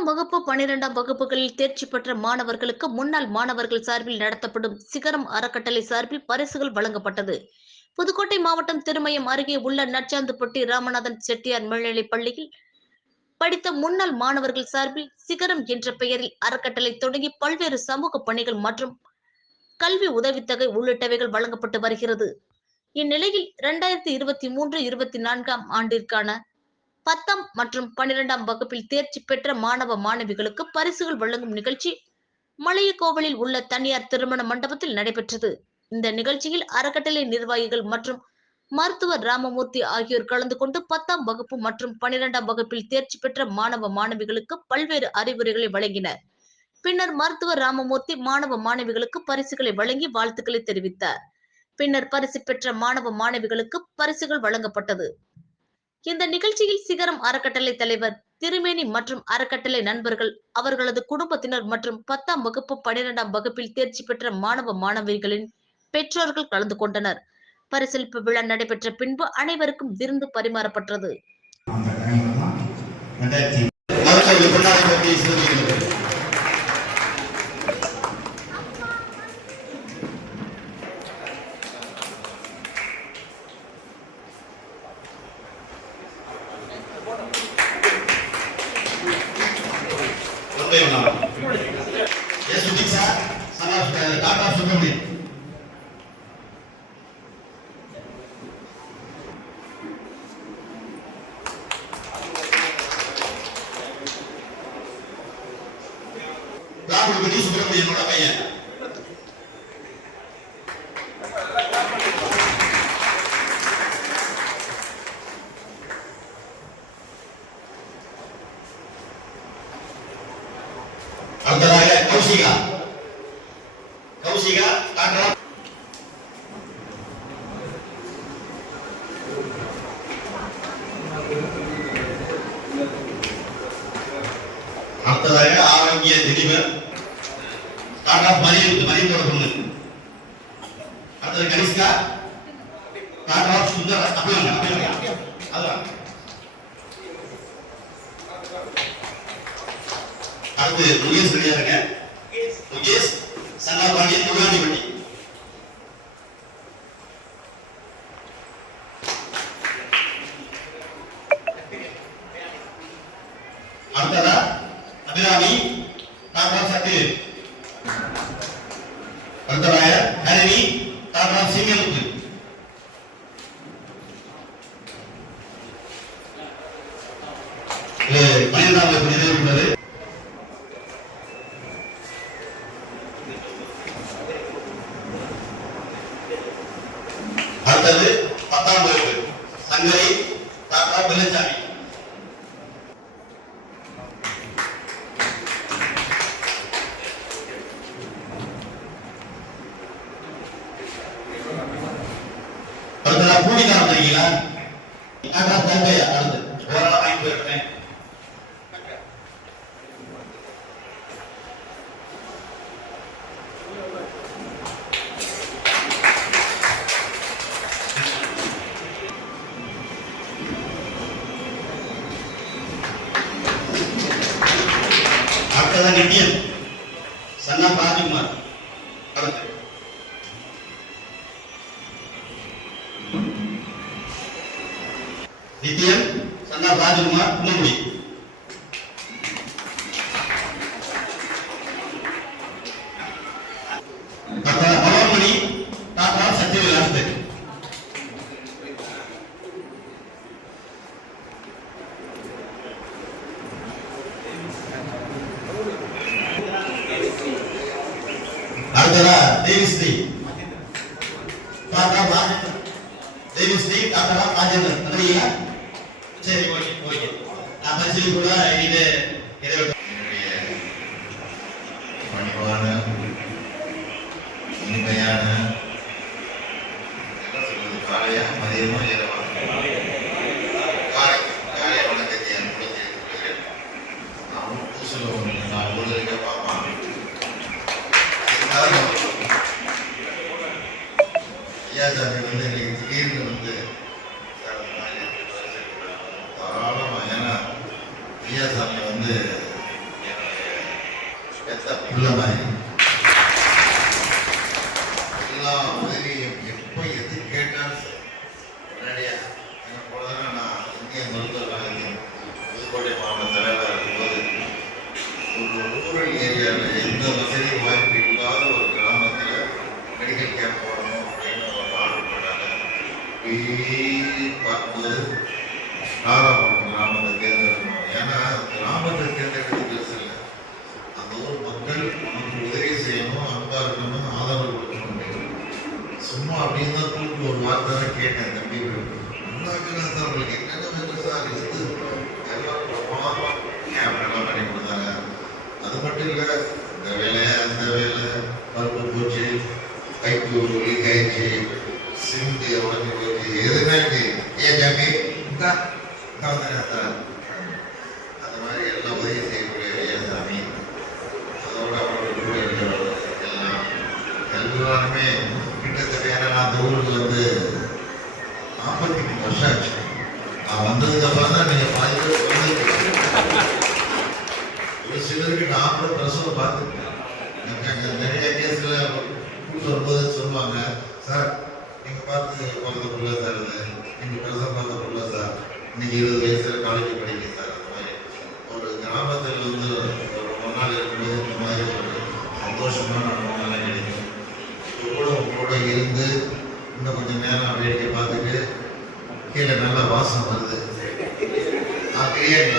10ஆம் வகுப்பு 12ஆம் வகுப்புகளில் தேர்ச்சி பெற்ற மாணவர்களுக்கு முன்னாள் மாணவர்கள் சார்பில் நடத்தப்படும் சிகரம் அறக்கட்டளை சார்பில் பரிசுகள் வழங்கப்பட்டது. புதுக்கோட்டை மாவட்டம் திருமயம் அருகே உள்ள நச்சாந்துப்பட்டி ராமநாதன் செட்டியார் மேல்நிலைப் பள்ளியில் படித்த முன்னாள் மாணவர்கள் சார்பில் சிகரம் என்ற பெயரில் அறக்கட்டளை தொடங்கி பல்வேறு சமூக பணிகள் மற்றும் கல்வி உதவித்தொகை உள்ளிட்டவைகள் வழங்கப்பட்டு வருகிறது. இந்நிலையில் 2023-24 ஆண்டிற்கான 10ஆம் மற்றும் 12ஆம் வகுப்பில் தேர்ச்சி பெற்ற மாணவ மாணவிகளுக்கு பரிசுகள் வழங்கும் நிகழ்ச்சி மலையக்கோவிலில் உள்ள தனியார் திருமண மண்டபத்தில் நடைபெற்றது. இந்த நிகழ்ச்சியில் அறக்கட்டளை நிர்வாகிகள் மற்றும் மருத்துவர் ராமமூர்த்தி ஆகியோர் கலந்து கொண்டு 10ஆம் வகுப்பு மற்றும் 12ஆம் வகுப்பில் தேர்ச்சி பெற்ற மாணவ மாணவிகளுக்கு பல்வேறு அறிவுரைகளை வழங்கினர். பின்னர் மருத்துவர் ராமமூர்த்தி மாணவ மாணவிகளுக்கு பரிசுகளை வழங்கி வாழ்த்துக்களை தெரிவித்தார். பின்னர் பரிசு பெற்ற மாணவ மாணவிகளுக்கு பரிசுகள் வழங்கப்பட்டது. இந்த நிகழ்ச்சியில் சிகரம் அறக்கட்டளை தலைவர் திருமேனி மற்றும் அறக்கட்டளை நண்பர்கள், அவர்களது குடும்பத்தினர் மற்றும் 10ஆம் வகுப்பு 12ஆம் வகுப்பில் தேர்ச்சி பெற்ற மாணவ மாணவிகளின் பெற்றோர்கள் கலந்து கொண்டனர். பரிசளிப்பு விழா நடைபெற்ற பின்பு அனைவருக்கும் விருந்து பரிமாறப்பட்டது. என்னோட பையன் அடுத்ததாக கௌசிகா டாக்டர் அடுத்ததாக ஆரோக்கிய திலீபன் டாக்டர் மரியத்தோட பொண்ணு. அடுத்தது கனிஷ்கா டாக்டர் சுந்தர் அதான். அடுத்து முகேஷ் ரெடியாருங்க. முகேஷ் சங்காபாண்டியன் முகாண்டிப்பட்டி. அடுத்ததா அபிராமி டாக்டர் சத்யவேல். அடுத்ததாக ஹரிணி டாக்டர் சிங்கமுத்து. இது 12ஆம் வகுப்பு நிறைவுள்ளது. அடுத்தது 10ஆம் வகுப்பு சங்கரி டாக்டர் வெள்ளச்சாமி. அடுத்ததா பூமிகாரம் தெரியுங்களா டாக்டர் தங்கையா. அடுத்து ஓரளவு வாங்கி போயிருக்கேன். அடுத்ததான் நித்யன் சன்னா ராஜ்குமார். அடுத்து நித்யன் சன்னா ராஜ்குமார் குன்னமுடி. மனோன்மணி டாக்டர் சத்யவேல். அடுத்து அடுத்ததா தேவிஸ்ரீ டாக்டர் ராஜேந்திரன். தேவிஸ்ரீ டாக்டர் ராஜேந்திரன் நன்றியா. சரி, ஓகே. நான் பரிசீலி கூட இது பணிவான இனிமையான காலையா மதியமோ இரவா காலை வணக்கத்தை அனுபவத்தில் நான் பூசல நான் முதலில் பார்ப்பான். ஐயா சாமி வந்து இன்னைக்கு திடீர்னு வந்து தாராளமாக, ஏன்னா ஐயா சாமி வந்து பிள்ளை மாதிரி எல்லா உதவியும் எப்போ எது கேட்டாலும் சரி முன்னாடியா எனக்கு போலதான் நான் இந்திய மருத்துவர் ஆகியம் புதுக்கோட்டை மாவட்ட தலைவராக இருக்கும்போது ஒரு ரூரல் ஏரியாவில் எந்த வசதி வாய்ப்பு இல்லாத ஒரு கிராமத்தில் மெடிக்கல் கேம்ப் போடணும் அப்படின்னு ஒரு ஆர்டர் பண்ணாங்க. பார்க்கும்போது நாராபுரம் கிராமத்தை தேர்ந்தெடுக்கணும். ஏன்னா கிராமத்தை தேர்ந்தெடுக்கிறது பெருசு இல்லை, அந்த ஊர் மக்கள் நமக்கு உதவி செய்யணும், அன்பா இருக்கணும், ஆதரவு கொடுக்கணும். சும்மா அப்படின்னு தான் கூப்பிட்டு ஒரு வார்த்தை தான் கேட்டேன். தம்பி நல்லா இருக்கிறேன் சார், உங்களுக்கு என்னென்ன வேணும் சார், இது எல்லாம் பிரமாதமாக கேமரெல்லாம் பண்ணி கொடுத்தாங்க. அது மட்டும் இல்லை, இந்த வேலை அந்த வேலை பருப்பு பூச்சி கைக்கு உருளி காய்ச்சி சிந்து உடஞ்சி போச்சு எதுனா ஏன் ஜாமி தான் அந்த மாதிரி எல்லாம் உதவி செய்யக்கூடிய ஐயாசாமி. அதோட அவரோட கூட இருக்கிறவங்க எல்லாம் எல்லாருமே கிட்டத்தட்ட நான் அந்த ஊருக்கு வந்து 43 வருஷம் ஆச்சு. நான் வந்ததுக்கு அப்புறம் தான் நீங்க பாதி பேர் ஒரு சிலருக்கு நான் கூட பிரசவம் பார்த்துருக்கேன். நிறைய கேஸ்ல கூட்டு வரும்போது சொல்லுவாங்க, சார் நீங்க பார்த்து பிறந்த பிள்ளை சார், இது நீங்க பிரசவம் பார்த்த பிள்ளை சார், இன்னைக்கு 20 வயசுல காலேஜ் படிக்க சார். அந்த மாதிரி ஒரு கிராமத்தில் வந்து ஒரு முன்னாள் இருக்கும்போது இந்த மாதிரி ஒரு சந்தோஷமான அனுபவம்லாம் கிடைக்கும். கூட இருந்து இன்னும் கொஞ்சம் நேரம் வேடிக்கை பார்த்துட்டு கீழே நல்லா வாசம் வருது, நான் பிரியாணி